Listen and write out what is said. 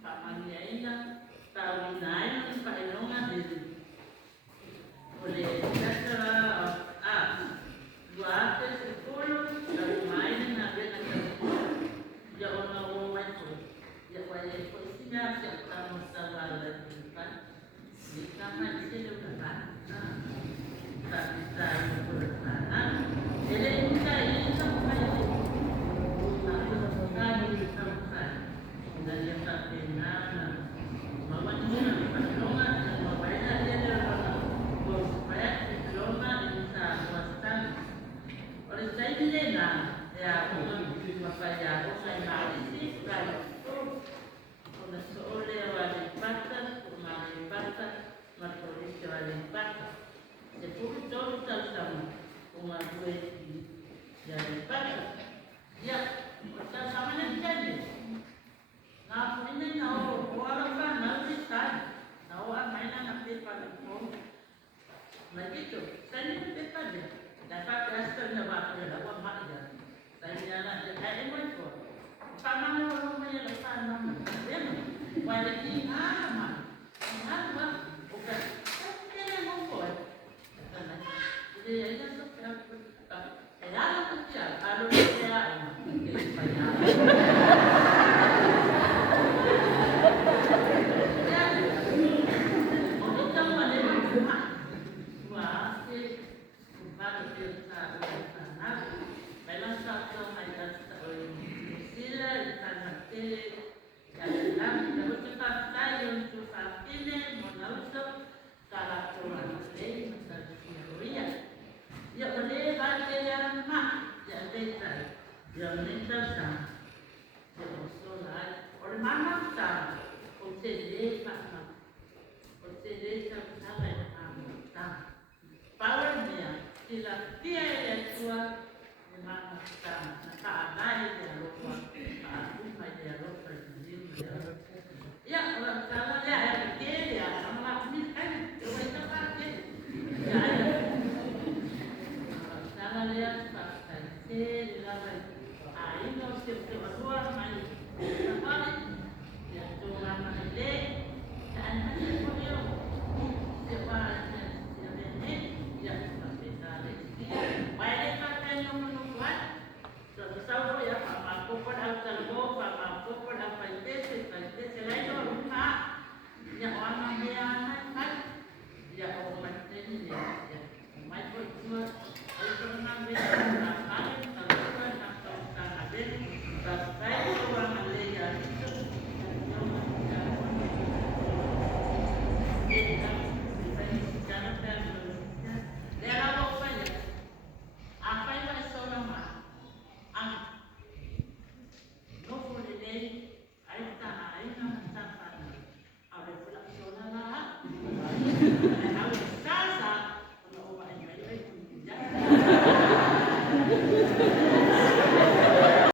pamangyaina, tawinain ng painungan din. Uli, Sesara of Acts, Duarte, Sipulo, Tawinain na binagkakita. Diyan na umay ko. Diyan wala ko siya, siya tamang sa wala din pa. Di naman sila na ba? Sabi tayo ko na. Jadi kita ini sampai kami sampai dan yang tak benar, mama ini perjuangan yang membayar dia dalam supaya perjuangan ini sahabat oleh saya ini lah ya untuk membayar saya mari sih kalau untuk seoleh wali pasar, kemari pasar, materi wali pasar, sepuluh tahun sama. Umat gue dari pasar, ya bersama dengan jadi. Nah, ini tahu orang kan nanti kan, tahu mainan nanti pada pun, begitu. Saya ini betul dapat dasarnya bapak dapat maknya. Saya nak jadi macam, sama orang punya lepas nama, wajib ini nama, bukan, ini membuat. Jadi ini dalam kecil, kalau saya ya boleh baca yang mak, yang detail, yang lintasan, yang solat. Oleh mana kita, OCD mana, OCD sampai mana, powernya tidak dia yang tua, memang kita nak ada yang lupa, aku ada yang lupa, ya orang salah.